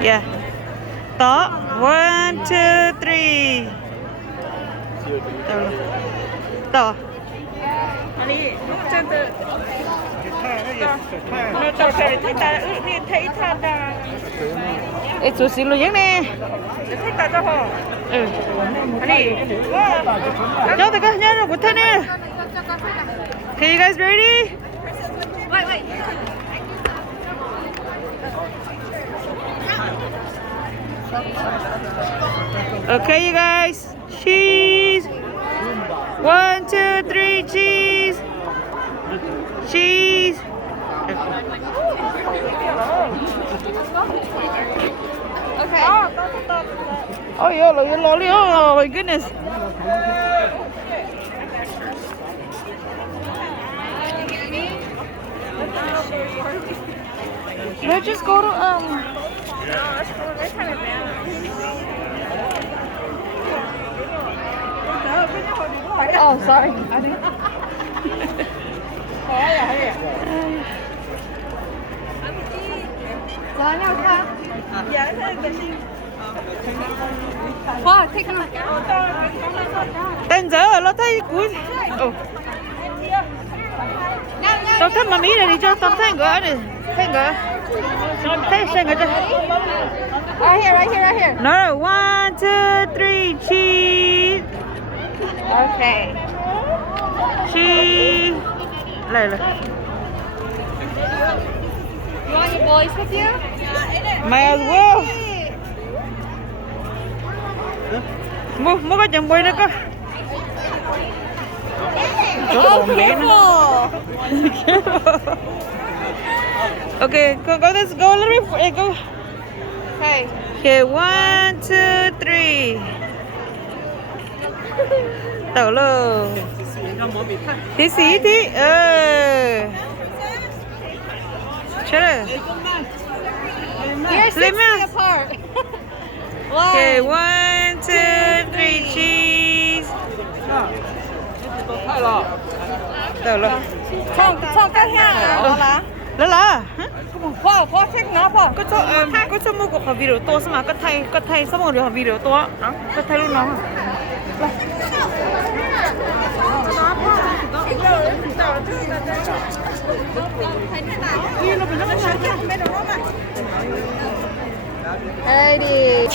Yeah. Đó. 1, 2, 3. Đó. 아니 옥전드 nó cho trời thấy ta riêng thấy ta đã Ê, chú xí luôn nhé nè. thấy ta cho họ Ừ. 아니 와 Nhớ từ cái nhớ rồi của thân nè. Okay, you guys ready? wait Okay, you guys. Cheese. 1, 2, 3, cheese. Cheese. okay Oh, you're lolly. Oh, my goodness. Let's just go to Oh, sorry. 와 태그 Tên giờ nó thấy cuối. Ồ. Tao thích mà Mỹ này đi cho tao thấy ngựa này. Thấy ngựa. Thấy xe ngựa cho. right here No, 1, 2, 3, cheese. okay Cheese. Lại. you want your boys with you Might as well. Mua cái chồng bôi nữa cơ. oh careful Okay, go. Let's go a little bit. Hey, go. okay Okay, 1, 2, 3. Tao lô. Tí xí tí. Chết rồi. you're 6 Lên feet nha. apart Okay, one 1, 2, 3, cheese. Tao lô. 총 까냐 알아 Lá lá. 와 책 나봐 Có cho mua của video to sao mà có thay sao mà được video to. Có thay luôn nó. 에이